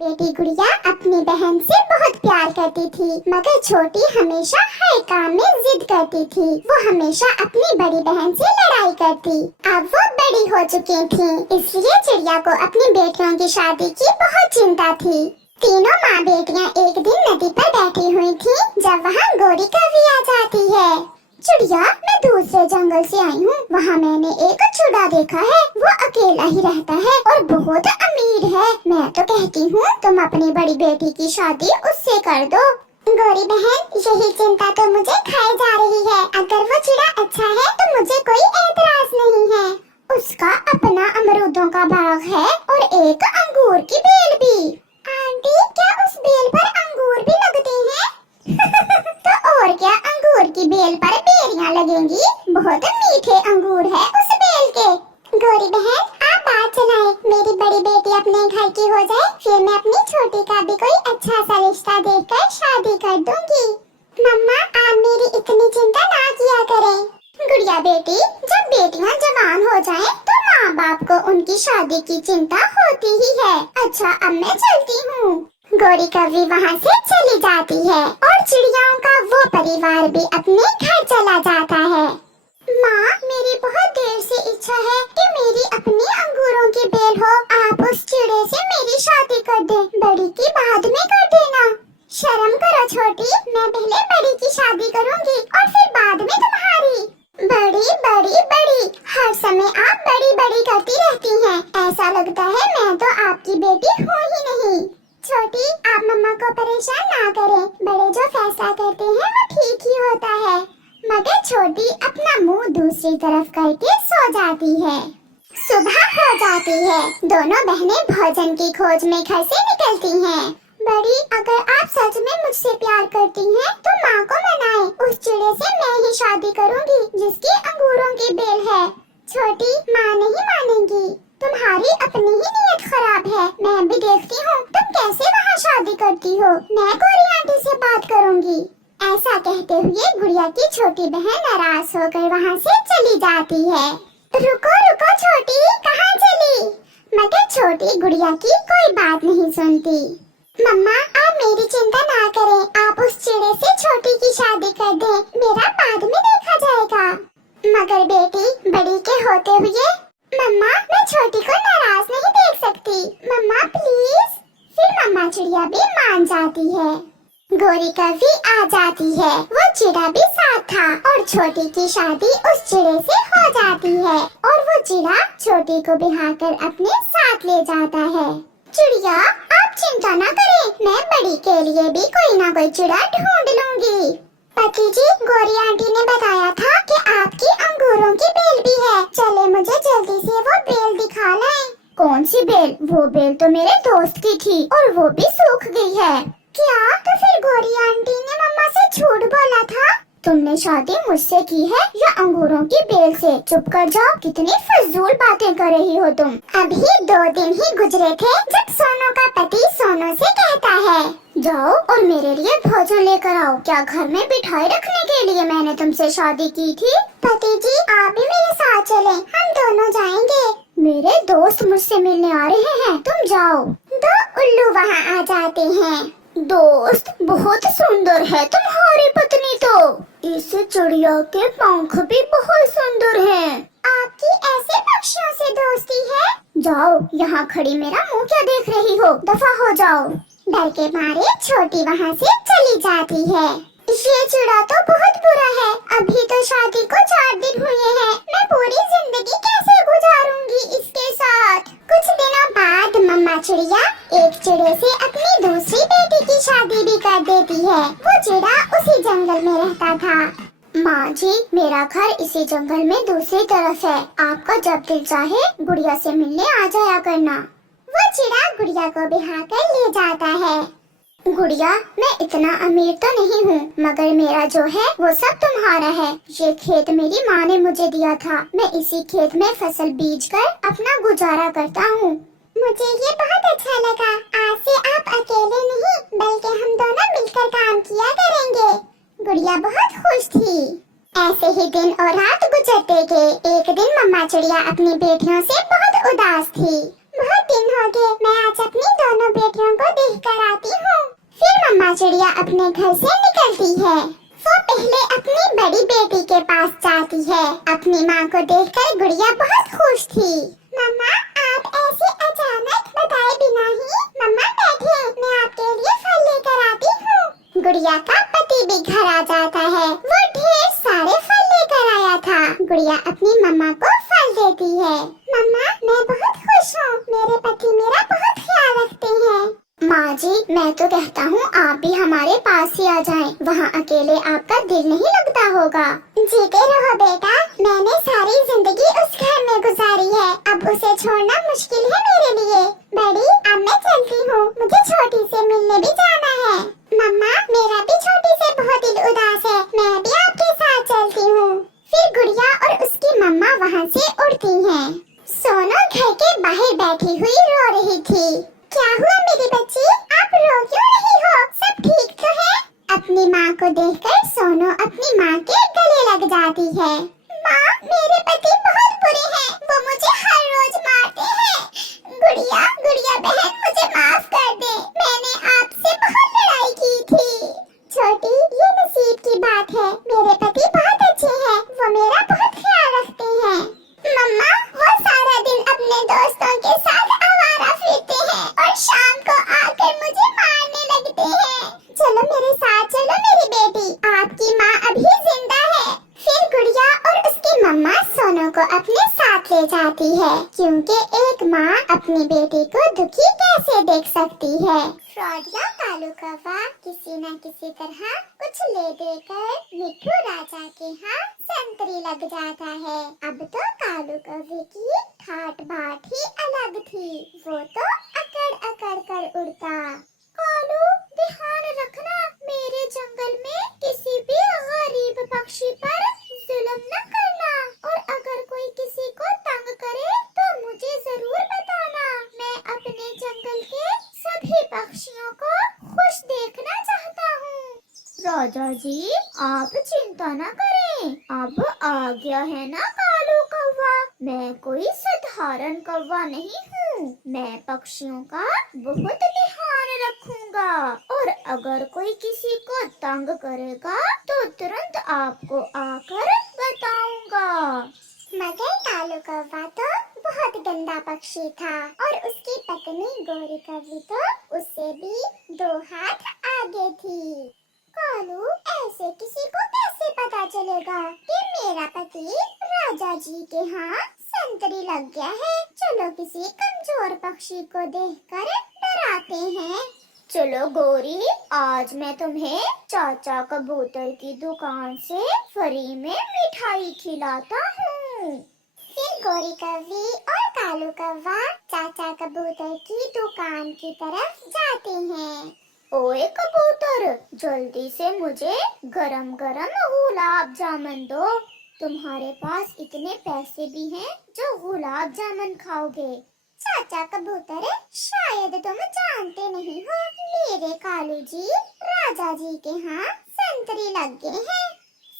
बेटी गुड़िया अपनी बहन से बहुत प्यार करती थी, मगर छोटी हमेशा हर काम में जिद करती थी। वो हमेशा अपनी बड़ी बहन से लड़ाई करती। अब वो बड़ी हो चुकी थी, इसलिए चिड़िया को अपनी बेटियों की शादी की बहुत चिंता थी। तीनों माँ बेटियाँ एक दिन नदी पर बैठी हुई थी, जब वहाँ गोरी कौवी आ जाती है। चिड़िया, मैं दूसरे जंगल से आई हूँ। वहाँ मैंने एक चूड़ा देखा है। वो अकेला ही रहता है और बहुत अमीर है। मैं तो कहती हूँ तुम अपनी बड़ी बेटी की शादी उससे कर दो। गोरी बहन, यही चिंता तो मुझे खाई जा रही है। अगर वो चिड़ा अच्छा है तो मुझे कोई एतराज नहीं है। उसका अपना अमरूदों का बाग है और एक अंगूर की बेल भी। आंटी, क्या उस बेल पर अंगूर भी लगते हैं? तो और क्या, अंगूर की बेल पर बेरियां लगेंगी। बहुत मीठे अंगूर है उस बेल के। गोरी बहन, आप बात चलाएं। मेरी बड़ी बेटी अपने घर की हो जाए, फिर मैं अपनी छोटी का भी कोई अच्छा सा रिश्ता देखकर शादी कर दूंगी। मम्मा, आप मेरी इतनी चिंता ना किया करें। गुड़िया बेटी, जब बेटियां जवान हो जाएं, तो माँ बाप को उनकी शादी की चिंता होती ही है। अच्छा, अब मैं चलती हूँ। गोरी कौवी वहाँ से चली जाती है और चिड़ियाओं का वो परिवार भी अपने घर चला जाता है। माँ, मेरी बहुत देर से इच्छा है कि मेरी अपनी अंगूरों की बेल हो। आप उस चिड़े से मेरी शादी कर दें। बड़ी की बाद में कर देना। शर्म करो छोटी, मैं पहले बड़ी की शादी करूँगी और फिर बाद में तुम्हारी। बड़ी बड़ी बड़ी, हर समय आप बड़ी बड़ी करती रहती हैं। ऐसा लगता है मैं तो आपकी बेटी हूँ ही नहीं। छोटी, आप मम्मा को परेशान ना करें। बड़े जो फैसला करते हैं वो ठीक ही होता है। मगर छोटी अपना मुंह दूसरी तरफ करके सो जाती है। सुबह हो जाती है। दोनों बहनें भोजन की खोज में घर से निकलती हैं। बड़ी, अगर आप सच में मुझसे प्यार करती हैं, तो माँ को मनाएं। उस चिड़े से मैं ही शादी करूँगी जिसकी अंगूरों की बेल है। छोटी, माँ नहीं मानेंगी। तुम्हारी अपनी ही नीयत खराब है। मैं भी देखती हूँ तुम कैसे वहाँ शादी करती हो। मैं गोरी आंटी से बात करूँगी। ऐसा कहते हुए गुड़िया की छोटी बहन नाराज होकर वहाँ से चली जाती है। रुको रुको छोटी, कहाँ चली? मगर छोटी गुड़िया की कोई बात नहीं सुनती। मम्मा, आप मेरी चिंता ना करें। आप उस चिड़े से छोटी की शादी कर दें। मेरा बाद में देखा जाएगा। मगर बेटी, बड़ी के होते हुए मम्मा, मैं छोटी को नाराज नहीं देख सकती। मम्मा प्लीज। फिर मम्मा चिड़िया भी मान जाती है। गोरी कौवी आ जाती है। वो चिड़ा भी साथ था और छोटी की शादी उस चिड़े से हो जाती है और वो चिड़ा छोटी को बिहाकर अपने साथ ले जाता है। चिड़िया, आप चिंता न करें, मैं बड़ी के लिए भी कोई ना कोई चिड़ा ढूंढ लूंगी। पति जी, गोरी आंटी ने बताया था कि आपकी अंगूरों की बेल भी है। चले मुझे जल्दी से वो बेल दिखा लाएं। कौन सी बेल? वो बेल तो मेरे दोस्त की थी और वो भी सूख गई है। क्या? तो फिर गोरी आंटी ने मम्मा से झूठ बोला था? तुमने शादी मुझसे की है या अंगूरों की बेल से? चुप कर जाओ, कितनी फजूल बातें कर रही हो तुम। अभी 2 दिन ही गुजरे थे जब सोनू का पति सोनू से कहता है, जाओ और मेरे लिए भोजन लेकर आओ। क्या घर में बिठाई रखने के लिए मैंने तुमसे शादी की थी? पति जी, आप भी मेरे साथ चलें, हम दोनों जाएंगे। मेरे दोस्त मुझसे मिलने आ रहे हैं, तुम जाओ। 2 उल्लू वहाँ आ जाते हैं। दोस्त, बहुत सुंदर है तुम्हारी पत्नी तो। इस चिड़िया के पंख भी बहुत सुंदर हैं। आपकी ऐसे पक्षियों से दोस्ती है? जाओ, यहाँ खड़ी मेरा मुंह क्या देख रही हो? दफा हो जाओ। डर के मारे छोटी वहाँ से चली जाती है। ये चिड़ा तो बहुत बुरा है। अभी तो शादी को 4 दिन हुए हैं। मैं पूरी जिंदगी कैसे गुजारूंगी इसके साथ? कुछ दिनों बाद मम्मा चिड़िया एक चिड़े से अपनी दूसरी बेटी की शादी भी कर देती है। वो चिड़ा उसी जंगल में रहता था। माँ जी, मेरा घर इसी जंगल में दूसरी तरफ है। आपका जब दिल चाहे गुड़िया से मिलने आ जाया करना। वो चिड़ा गुड़िया को बिहाकर ले जाता है। गुड़िया, मैं इतना अमीर तो नहीं हूँ, मगर मेरा जो है वो सब तुम्हारा है। ये खेत मेरी माँ ने मुझे दिया था। मैं इसी खेत में फसल बीज कर अपना गुजारा करता हूँ। मुझे ये बहुत अच्छा लगा। आज से आप अकेले नहीं, बल्कि हम दोनों मिलकर काम किया करेंगे। गुड़िया बहुत खुश थी। ऐसे ही दिन और रात गुजरते गए। एक दिन मम्मा चिड़िया अपनी बेटियों से बहुत उदास थी। बहुत दिन हो गए, मैं आज अपनी दोनों बेटियों को देख कर आती हूँ। फिर मम्मा चिड़िया अपने घर से निकलती है। वो पहले अपनी बड़ी बेटी के पास जाती है। अपनी माँ को देखकर गुड़िया बहुत खुश थी। मम्मा, आप ऐसे अचानक बताए बिना ही, मम्मा बैठे, मैं आपके लिए फल लेकर आती हूँ। गुड़िया का पति भी घर आ जाता है। वो ढेर सारे फल लेकर आया था। गुड़िया अपनी मम्मा को फल देती है। मम्मा, मैं बहुत खुश हूँ, मेरे पति मेरा बहुत ख्याल रखते हैं। माँ जी, मैं तो कहता हूँ आप भी हमारे पास ही आ जाएं। वहाँ अकेले आपका दिल नहीं लगता होगा। जीते रहो बेटा, मैंने सारी जिंदगी उस घर में गुजारी है, अब उसे छोड़ना मुश्किल है मेरे लिए। बड़ी, अब मैं चलती हूँ, मुझे छोटी से मिलने भी जाना है। मम्मा, मेरा भी छोटी से बहुत दिल उदास है, मैं भी आपके साथ चलती हूँ। फिर गुड़िया और उसकी मम्मा वहाँ से उड़ती हैं। सोनू घर के बाहर बैठी हुई रो रही थी। क्या हुआ मेरी बच्ची, आप रो क्यों रही हो? सब ठीक तो है? अपनी माँ को देखकर सोनू अपनी माँ के गले लग जाती है। माँ, मेरे पति बहुत बुरे हैं, वो मुझे हर रोज मारते हैं। गुड़िया, गुड़िया बहन, मुझे माफ कर दे, मैंने आपसे बहुत लड़ाई की थी। छोटी, ये नसीब की बात है, मेरे पति बहुत अच्छे हैं, वो मेरा बहुत ख्याल रखते हैं। मम्मा, वो सारा दिन अपने दोस्तों के साथ आवारा फिरते हैं और शाम को आकर मुझे मारने लगते हैं। चलो मेरे साथ चलो मेरी बेटी, आपकी माँ अभी जिंदा है। फिर गुड़िया और उसकी मम्मा सोनू को अपने साथ ले जाती है, क्योंकि एक माँ अपनी बेटी को दुखी कैसे देख सकती है। फ्रॉडिया कालू कौवा किसी न किसी तरह कुछ ले देकर मिट्ठू राजा के यहाँ संतरी लग जाता है। अब तो कालू कौवे की ठाट बाट ही अलग थी, वो तो अकड़ अकड़ कर उड़ता। कालू, ध्यान रखना, मेरे जंगल में किसी भी गरीब पक्षी पर जुल्म न करना, और अगर कोई किसी को तंग करे तो मुझे जरूर बताना। मैं अपने जंगल के सभी पक्षियों को खुश देखना चाहता हूँ। राजा जी, आप चिंता न करें, अब आ गया है ना कालू कौवा। मैं कोई साधारण कौवा नहीं हूँ, मैं पक्षियों का बहुत ध्यान रखूंगा, और अगर कोई किसी को तंग करेगा तो तुरंत आपको आकर बताऊंगा। मगर कालू कौवा तो बहुत गंदा पक्षी था, और उसकी पत्नी गोरी कौवी तो उससे भी 2 हाथ आगे थी। कालू, ऐसे किसी को कैसे पता चलेगा कि मेरा पति राजा जी के यहाँ संतरी लग गया है? चलो किसी कमजोर पक्षी को देखकर डराते हैं। चलो गोरी, आज मैं तुम्हें चाचा कबूतर की दुकान से फ्री में मिठाई खिलाता हूँ। फिर गोरी कौवी और कालू कौवा चाचा कबूतर की दुकान की तरफ जाते हैं। ओए कबूतर, जल्दी से मुझे गरम गरम गुलाब जामुन दो। तुम्हारे पास इतने पैसे भी हैं जो गुलाब जामुन खाओगे। चाचा कबूतर, शायद तुम जानते नहीं हो, मेरे कालू जी राजा जी के यहाँ संतरी लग गए हैं।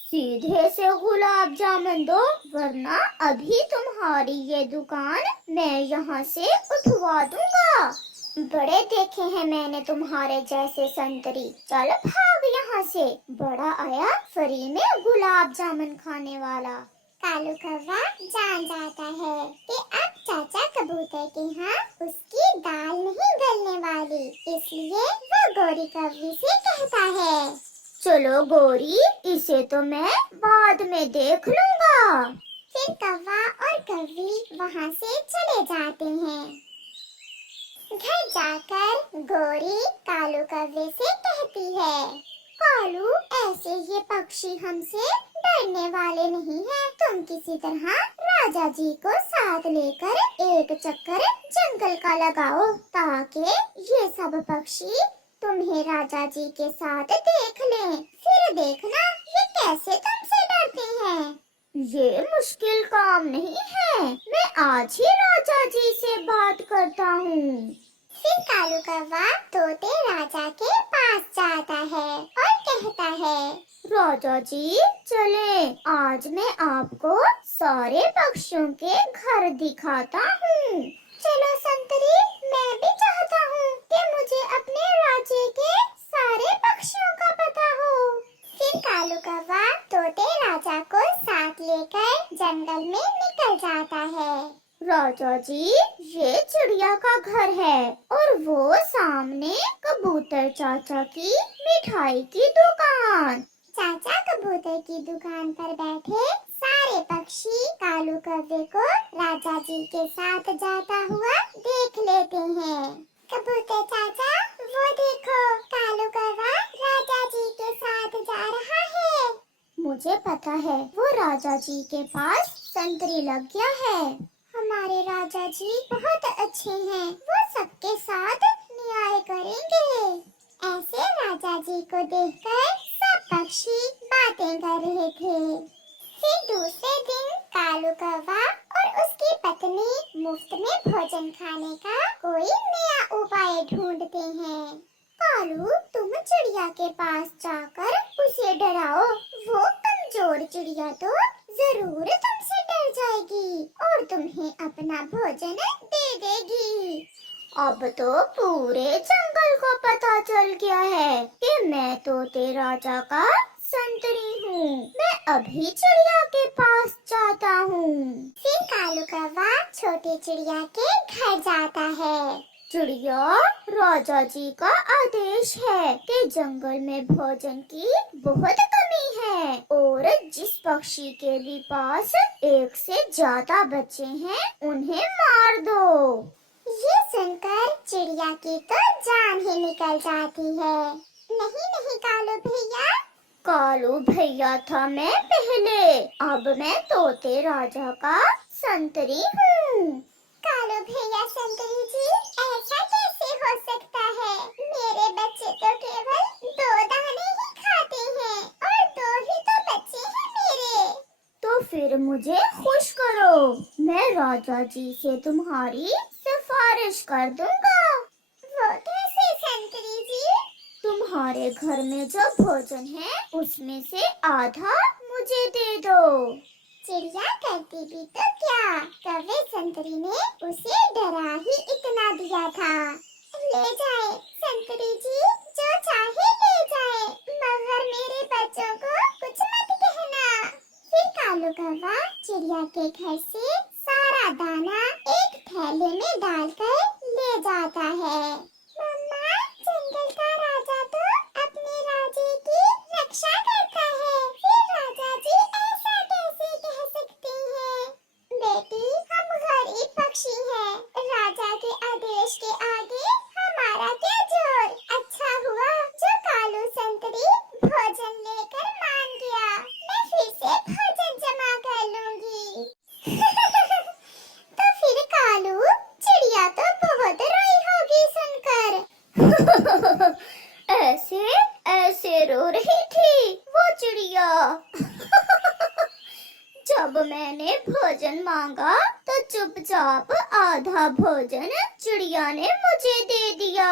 सीधे से गुलाब जामुन दो, वरना अभी तुम्हारी ये दुकान मैं यहाँ से उठवा दूंगा। बड़े देखे हैं मैंने तुम्हारे जैसे संतरी, चल भाग यहाँ से। बड़ा आया फ्री में गुलाब जामुन खाने वाला। कालू कौवा जान जाता है कि अब चाचा कबूतर के यहाँ उसकी दाल नहीं गलने वाली, इसलिए वो गोरी कौवी से कहता है, चलो गोरी, इसे तो मैं बाद में देख लूंगा। फिर कौवा और कौवी वहाँ से चले जाते हैं। घर जाकर गोरी कालू कौवे से कहती है, कालू, ऐसे ये पक्षी हमसे डरने वाले नहीं हैं। तुम किसी तरह राजा जी को साथ लेकर एक चक्कर जंगल का लगाओ, ताकि ये सब पक्षी तुम्हें राजा जी के साथ देख लें। फिर देखना ये कैसे तुमसे डरते हैं। ये मुश्किल काम नहीं है, मैं आज ही राजा जी से बात करता हूँ। फिर कालू कौवा तोते राजा के पास जाता है और कहता है, राजा जी चले, आज मैं आपको सारे पक्षियों के घर दिखाता हूँ। चलो संतरी, मैं भी चाहता हूँ कि मुझे अपने राज्य के सारे पक्षियों का पता हो। फिर कालू कौवा तोते राजा को साथ लेकर जंगल में निकल जाता है। राजा जी, ये चिड़िया का घर है और वो सामने कबूतर चाचा की मिठाई की दुकान। चाचा कबूतर की दुकान पर बैठे सारे पक्षी कालू कौवे को राजा जी के साथ जाता हुआ देख लेते हैं। कबूतर चाचा, वो देखो, कालू कौवा राजा जी के साथ जा रहा है। मुझे पता है, वो राजा जी के पास संतरी लग गया है। हमारे राजा जी बहुत अच्छे हैं, वो सबके साथ न्याय करेंगे। ऐसे राजा जी को देखकर सब पक्षी बातें कर रहे थे। फिर दूसरे दिन कालू कौवा और उसकी पत्नी मुफ्त में भोजन खाने का कोई नया उपाय ढूंढते हैं। कालू, तुम चिड़िया के पास जाकर उसे डराओ। वो कमजोर चिड़िया तो जरूर तुमसे डर जाएगी और तुम्हें अपना भोजन दे देगी। अब तो पूरे जंगल को पता चल गया है कि मैं तोते राजा का संतरी हूँ। मैं अभी चिड़िया के पास जाता हूँ। फिर कालू कौवा छोटी चिड़िया के घर जाता है। चिड़िया, राजा जी का आदेश है कि जंगल में भोजन की बहुत कमी है और जिस पक्षी के भी पास एक से ज्यादा बच्चे हैं उन्हें मार दो। ये सुनकर चिड़िया की तो जान ही निकल जाती है। नहीं नहीं कालू भैया, कालू भैया था मैं पहले, अब मैं तोते राजा का संतरी हूँ। कालू भैया संतरी जी, ऐसा कैसे हो सकता है? मेरे बच्चे तो केवल 2 दाने ही खाते हैं और 2 ही तो बच्चे हैं मेरे। तो फिर मुझे खुश करो, मैं राजा जी से तुम्हारी सिफारिश कर दूंगा। वो कैसे संतरी जी? तुम्हारे घर में जो भोजन है उसमें से आधा मुझे दे दो। चिड़िया करती भी तो क्या, कौवे संतरी ने उसे डरा ही इतना दिया था। ले जाए संतरी जी, जो चाहे ले जाए, मगर मेरे बच्चों को कुछ मत कहना। फिर कालू कौवा चिड़िया के घर से सारा दाना एक थैले में डालकर ले जाता है। मम्मा, जंगल का राजा तो अपने राज्य की रक्षा करता है, फिर राजा जी ऐसा कैसे कह सकते हैं? बेटी, हम गरीब पक्षी हैं, राजा के आदेश के आगे हमारा क्या जोर। अच्छा हुआ जो कालू संतरी भोजन लेकर मान गया, मैं फिर से भोजन जमा कर लूंगी। तो फिर कालू, चिड़िया तो बहुत रोई होगी सुनकर। ऐसे ऐसे रो रही थी वो चिड़िया। जब मैंने भोजन मांगा तो चुपचाप आधा भोजन चिड़िया ने मुझे दे दिया।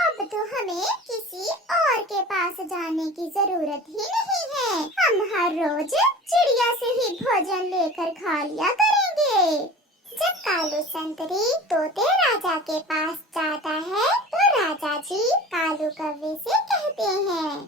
अब तो हमें किसी और के पास जाने की जरूरत ही नहीं है, हम हर रोज चिड़िया से ही भोजन लेकर खा लिया करेंगे। जब कालू संतरी तोते राजा के पास जाता है तो राजा जी कालू कौवे से कहते हैं,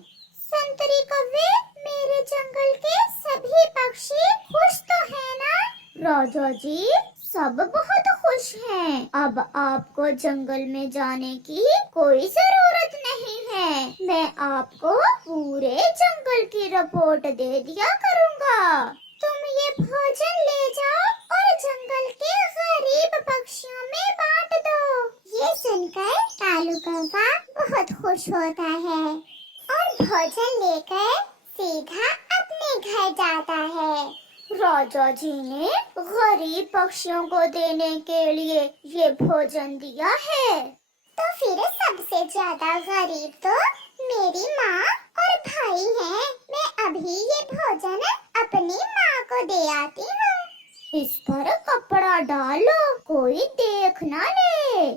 संतरी कौवे, मेरे जंगल के सभी पक्षी खुश तो है ना? राजा जी, सब बहुत खुश हैं। अब आपको जंगल में जाने की कोई जरूरत नहीं है। मैं आपको पूरे जंगल की रिपोर्ट दे दिया करूँगा। तुम ये भोजन ले जाओ और जंगल के गरीब पक्षियों में बांट दो। ये सुनकर कालू कौवा बहुत खुश होता है और भोजन लेकर सीधा अपने घर जाता है। राजा जी ने गरीब पक्षियों को देने के लिए ये भोजन दिया है। तो फिर सबसे ज्यादा गरीब तो मेरी माँ और भाई हैं। मैं अभी ये भोजन अपनी माँ को दे आती हूँ। इस पर कपड़ा डालो, कोई देख ना ले।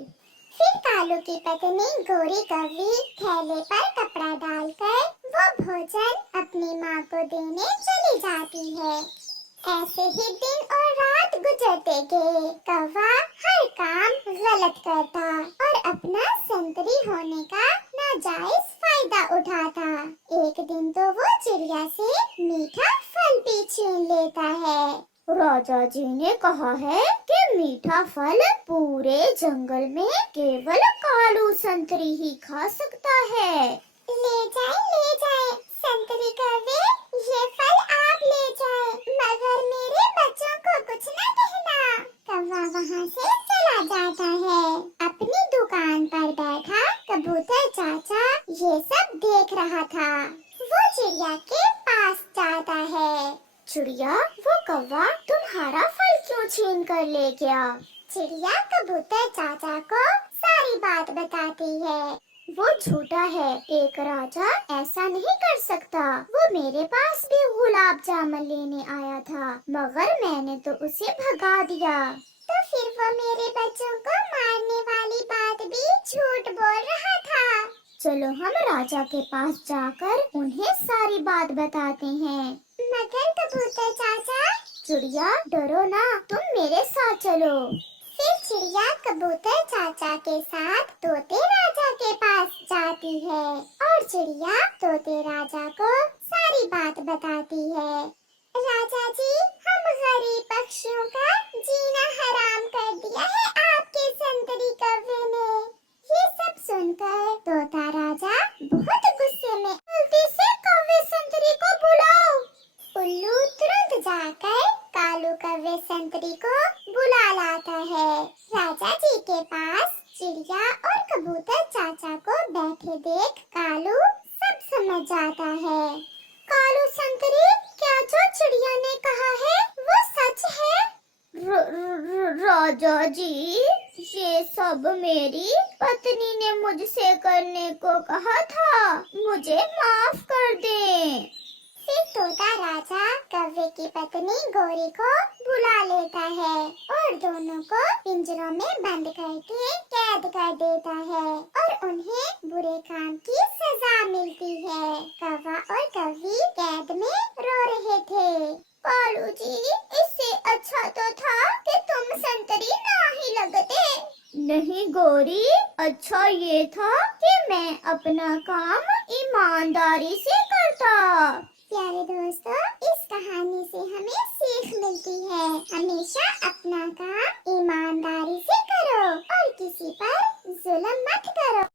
फिर कालू की पत्नी गोरी कौवी थैले पर कपड़ा डालकर वो भोजन अपनी माँ को देने चली जाती है। ऐसे ही दिन और रात गुजर गुजरते गए। कौवा हर काम गलत करता और अपना संतरी होने का नाजायज फायदा उठाता। एक दिन तो वो चिड़िया से मीठा फल भी छीन लेता है। राजा जी ने कहा है कि मीठा फल पूरे जंगल में केवल कालू संतरी ही खा सकता है। ले जाए संतरी कौवे, ये फल आप ले जाए, मगर मेरे बच्चों को कुछ न कहना। कौवा वहाँ से चला जाता है। अपनी दुकान पर बैठा कबूतर चाचा ये सब देख रहा था। वो चिड़िया के पास जाता है। चिड़िया, वो कौवा तुम्हारा फल क्यों छीन कर ले गया? चिड़िया कबूतर चाचा को सारी बात बताती है। वो झूठा है, एक राजा ऐसा नहीं कर सकता। वो मेरे पास भी गुलाब जामुन लेने आया था, मगर मैंने तो उसे भगा दिया। तो फिर वो मेरे बच्चों को मारने वाली बात भी झूठ बोल रहा था। चलो हम राजा के पास जाकर उन्हें सारी बात बताते हैं। मगर कबूतर चाचा। चिड़िया, डरो ना, तुम मेरे साथ चलो। फिर चिड़िया कबूतर चाचा के साथ तोते राजा के पास जाती है और चिड़िया तोते राजा को सारी बात बताती है। राजा जी, हम गरीब पक्षियों का जीना हराम कर दिया है आपके संतरी कौवे ने। ये सब सुनकर तोता राजा बहुत गुस्से में, जल्दी से कौवे संतरी को बुलाओ। उल्लू तुरंत जाकर कालू कौवे संतरी को बुला लाता है। राजा जी के पास चिड़िया और कबूतर चाचा को बैठे देख कालू सब समझ जाता है। कालू संतरी, क्या जो चिड़िया ने कहा है वो सच है? राजा जी, ये सब मेरी पत्नी ने मुझसे करने को कहा था, मुझे माफ कर दें। फिर तोता राजा कौवे की पत्नी गोरी को बुला लेता है और दोनों को पिंजरों में बंद करके कैद कर देता है और उन्हें बुरे काम की सजा मिलती है। कौवा और कौवी कैद में रो रहे थे। कालू जी, इससे अच्छा तो था कि तुम संतरी ना ही लगते। नहीं गोरी, अच्छा ये था कि मैं अपना काम ईमानदारी से करता। प्यारे दोस्तों, इस कहानी से हमें सीख मिलती है, हमेशा अपना काम ईमानदारी से करो और किसी पर जुल्म मत करो।